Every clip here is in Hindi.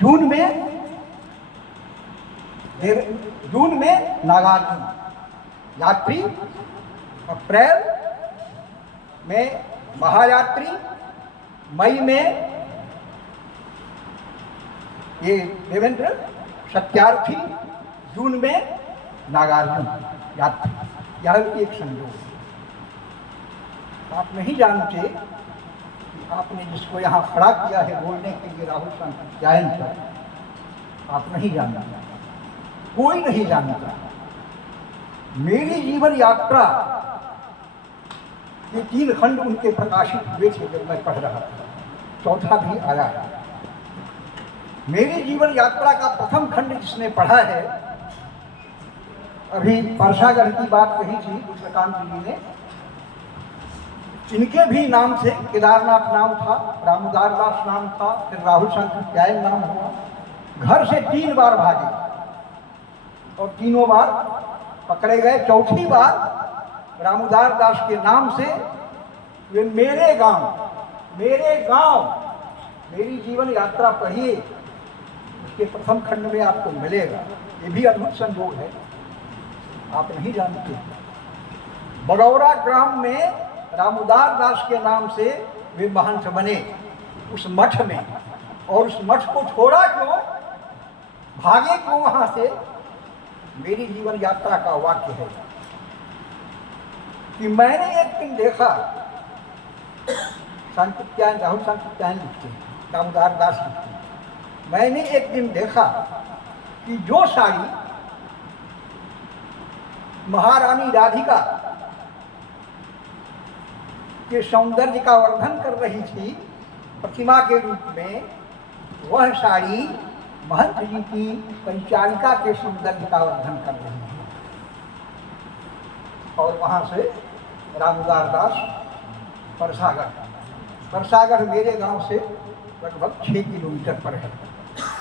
जून में नागार्जुन यात्री, अप्रैल में महायात्री, मई में ये देवेंद्र सत्यार्थी, जून में नागार्जुन यात्री। यह भी एक संयोग है। आप नहीं जानते कि आपने जिसको यहाँ खड़ा किया है बोलने के लिए राहुल सांकृत्यायन पर, आप नहीं जानते, कोई नहीं जानता। मेरी जीवन यात्रा ये 3 खंड उनके प्रकाशित हुए थे जब मैं पढ़ रहा था, चौथा भी आया है। मेरी जीवन यात्रा का प्रथम खंड जिसने पढ़ा है, अभी परसागढ़ की बात कही थी कृष्णकांत जी ने, इनके भी नाम से केदारनाथ नाम था, रामोदार दास नाम था, फिर राहुल सांकृत्यायन नाम हुआ। घर से 3 बार भागे और तीनों बार पकड़े गए। चौथी बार रामोदार दास के नाम से वे मेरे गांव, मेरी जीवन यात्रा पढ़िए, उसके प्रथम खंड में आपको मिलेगा। ये भी अद्भुत संयोग है, आप नहीं जानते। बगौरा ग्राम में रामोदार दास के नाम से वे महंत बने उस मठ में, और उस मठ को छोड़ा क्यों, भागे क्यों वहां से, मेरी जीवन यात्रा का वाक्य है कि मैंने एक दिन देखा, सांकृत्यायन, राहुल सांकृत्यायन लिखते हैं, रामोदार दास लिखते हैं, मैंने एक दिन देखा कि जो साड़ी महारानी राधिका के सौंदर्य का वर्धन कर रही थी प्रतिमा के रूप में, वह साड़ी महंत जी की परिचारिका के सौंदर्य का वर्धन कर रही है। और वहां से रामोदार दास परसागढ़ मेरे गांव से लगभग 6 किलोमीटर पर है,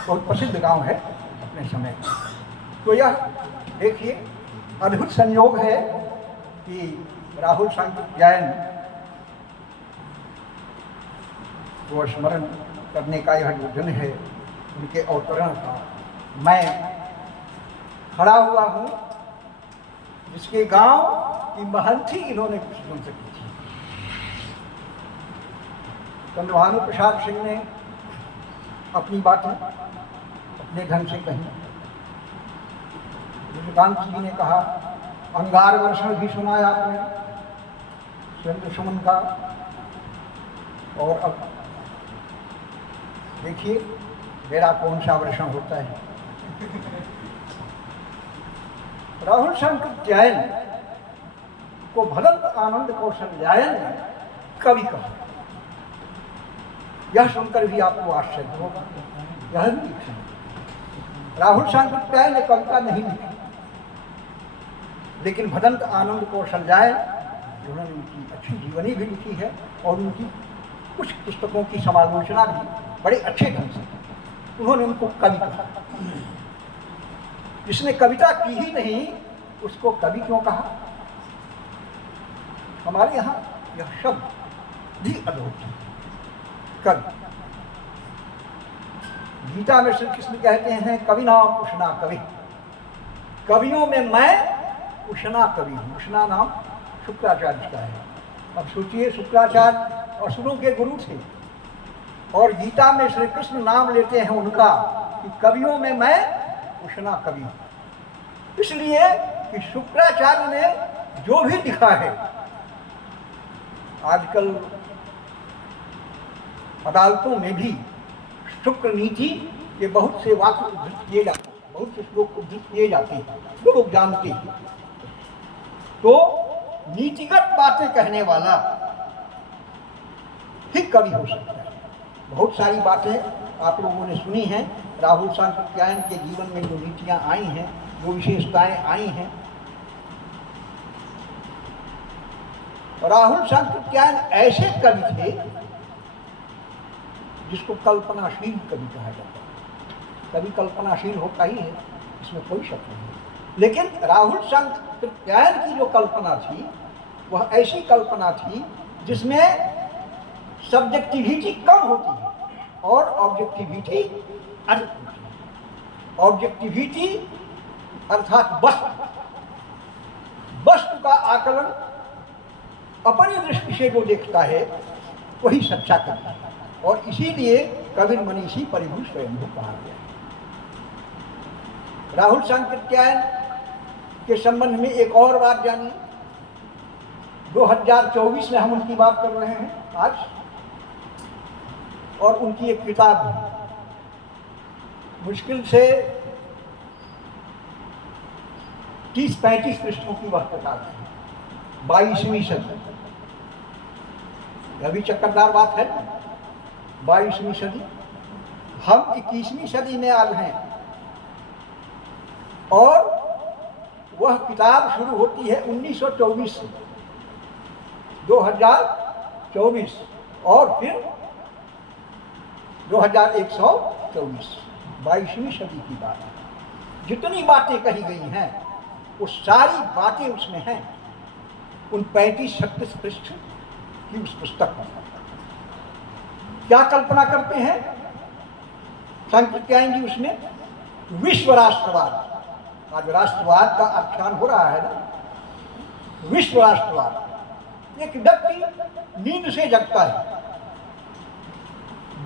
बहुत प्रसिद्ध गांव है अपने समय का। तो यह देखिए अद्भुत संयोग है कि राहुल सांकृत्यायन को स्मरण करने का यह जो दिन है उनके अवतरण का, मैं खड़ा हुआ हूँ जिसके गांव की महंती इन्होंने सुन सकी थी। चंद्रभानु प्रसाद सिंह ने अपनी बातें अपने ढंग से कही, कृष्णकांत जी ने कहा, अंगार वर्षण भी सुनाया आपने चंद्र सुमन का। और अब देखिए मेरा कौन सा वर्षण होता है। राहुल सांकृत्यायन को भदंत आनंद कौशल्यायन कवि कहा, यह सुनकर भी आपको आश्चर्य होगा। यह भी लिखा, राहुल सांकृत्यायन ने कविता नहीं लिखी, लेकिन भदंत आनंद कौशल्यायन उन्होंने उनकी अच्छी जीवनी भी लिखी है और उनकी कुछ पुस्तकों की समालोचना भी बड़े अच्छे ढंग से, उन्होंने उनको कवि कहा। जिसने कविता की ही नहीं उसको कवि क्यों कहा। हमारे यहाँ यह शब्द भी अद्भुत है, कवि। गीता में श्री कृष्ण कहते हैं, कवि नाम उष्णा कवि, कवियों में मैं उष्णा कवि हूँ। उष्णा नाम शुक्राचार्य का है। अब सोचिए, शुक्राचार्य असुरों के गुरु थे और गीता में श्री कृष्ण नाम लेते हैं उनका कि कवियों में मैं उष्णा कवि हूँ। इसलिए कि शुक्राचार्य ने जो भी लिखा है, आजकल अदालतों में भी शुक्र नीति के बहुत से वाक्य उद्धृत किए जाते हैं, बहुत से श्लोक उद्धृत किए जाते हैं, जो लोग जानते हैं। तो नीतिगत बातें कहने वाला ही कवि हो सकता है। बहुत सारी बातें आप लोगों ने सुनी हैं, राहुल सांकृत्यायन के जीवन में जो नीतियां आई हैं, जो विशेषताएं आई हैं। राहुल सांकृत्यायन ऐसे कवि थे जिसको कल्पनाशील कवि कहा जाता है। कवि कल्पनाशील होता ही है, इसमें कोई शक नहीं। लेकिन राहुल सांकृत्यायन की जो कल्पना थी वह ऐसी कल्पना थी जिसमें सब्जेक्टिविटी कम होती है, और ऑब्जेक्टिविटी अनुभूति। ऑब्जेक्टिविटी अर्थात वस्तु का आकलन अपनी दृष्टि से जो देखता है वही सच्चा कवि है। और इसीलिए कविर मनीषी परिभू स्वयंभू कहा गया। राहुल सांकृत्यायन के संबंध में एक और बात जानिए। 2024 में हम उनकी बात कर रहे हैं आज, और उनकी एक किताब है, मुश्किल से 30-35 पृष्ठों की वह किताब है, 22वीं सदी। रवि चक्रधार बात है ना, 22वीं सदी, हम 21वीं सदी में आ रहे हैं। और वह किताब शुरू होती है 1924 से, 2024, और फिर 2124, 22वीं सदी की बात है। जितनी बातें कही गई हैं वो सारी बातें उसमें हैं, उन 35-36 पृष्ठ की उस पुस्तक में। क्या कल्पना करते हैं सांकृत्यायन जी उसमें? विश्व राष्ट्रवाद। आज राष्ट्रवाद का आख्यान हो रहा है ना, विश्व राष्ट्रवाद। एक व्यक्ति नींद से जगता है,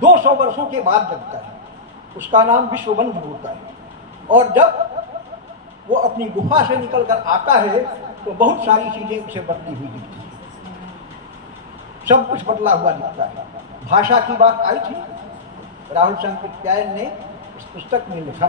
200 वर्षों के बाद जगता है, उसका नाम विश्वबंधु होता है। और जब वो अपनी गुफा से निकलकर आता है तो बहुत सारी चीजें उसे बदली हुई दिखती है, सब कुछ बदला हुआ दिखता है। भाषा की बात आई थी, राहुल सांकृत्यायन ने उस पुस्तक में लिखा है।